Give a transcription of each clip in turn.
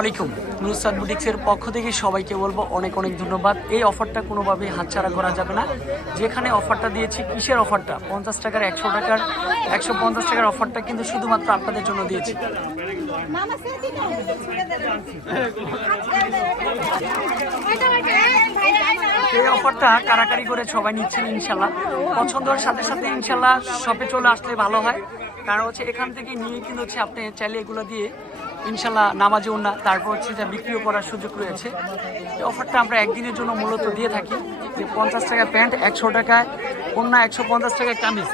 আলাইকুম নুসরাত বুটিক্সের পক্ষ থেকে সবাইকে বলব অনেক অনেক ধন্যবাদ। এই অফারটা কোনোভাবেই হাতছাড়া করা যাবে না। যেখানে অফারটা দিয়েছি, কিসের অফারটা? পঞ্চাশ টাকার, একশো টাকার, একশো পঞ্চাশ টাকার অফারটা কিন্তু শুধুমাত্র আপনাদের জন্য দিয়েছি। এই অফারটা কারাকারি করে সবাই নিচ্ছেন ইনশাল্লাহ। পছন্দ হওয়ার সাথে সাথে ইনশাল্লাহ শপে চলে আসলে ভালো হয়। কারণ হচ্ছে এখান থেকে নিয়ে কিন্তু হচ্ছে আপনি চাইলে এগুলো দিয়ে ইনশাল্লাহ নামাজে উন্না তারপর হচ্ছে যা বিক্রিও করার সুযোগ রয়েছে। এই অফারটা আমরা একদিনের জন্য মূলত দিয়ে থাকি। যে পঞ্চাশ টাকা প্যান্ট একশো টাকায় অন্য একশো পঞ্চাশ টাকায় কামিজ।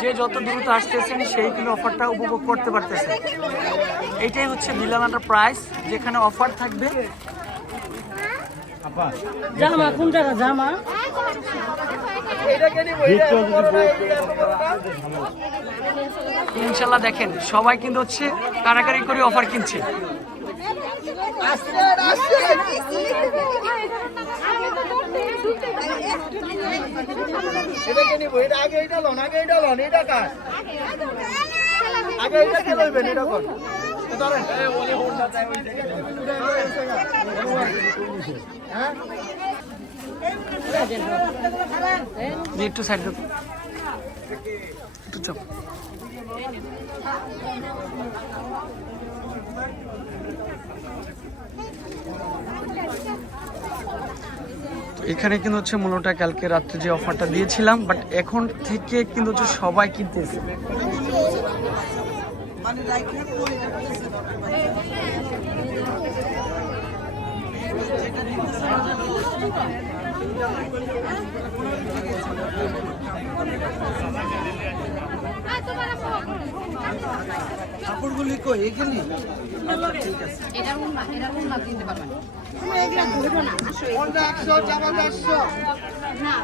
যে যত দ্রুত আসতেছেন, সেই কিন্তু অফারটা উপভোগ করতে পারতেছে এটাই হচ্ছে বিলানাটার প্রাইস যেখানে অফার থাকবে। জামা কোন জায়গা জামা? ইনশাল্লাহ দেখেন সবাই কিন্তু হচ্ছে কারাকারি করে অফার কিনছে। এটাকে আগে এটা লন আগে এটা লন এটা কার? আগে এটা কে লইবেন এটা কোন হ্যাঁ যে একটু সাইড একটু এখানে কিন্তু হচ্ছে মূলত কালকে রাত্রে যে অফারটা দিয়েছিলাম বাট এখন থেকে কিন্তু হচ্ছে সবাই কিনতেছে। কাপড়গুলি কই? এখানে? এটার উন্মা এটার উন্মা কিনতে পারবেন কোনটা একশো চাপা না।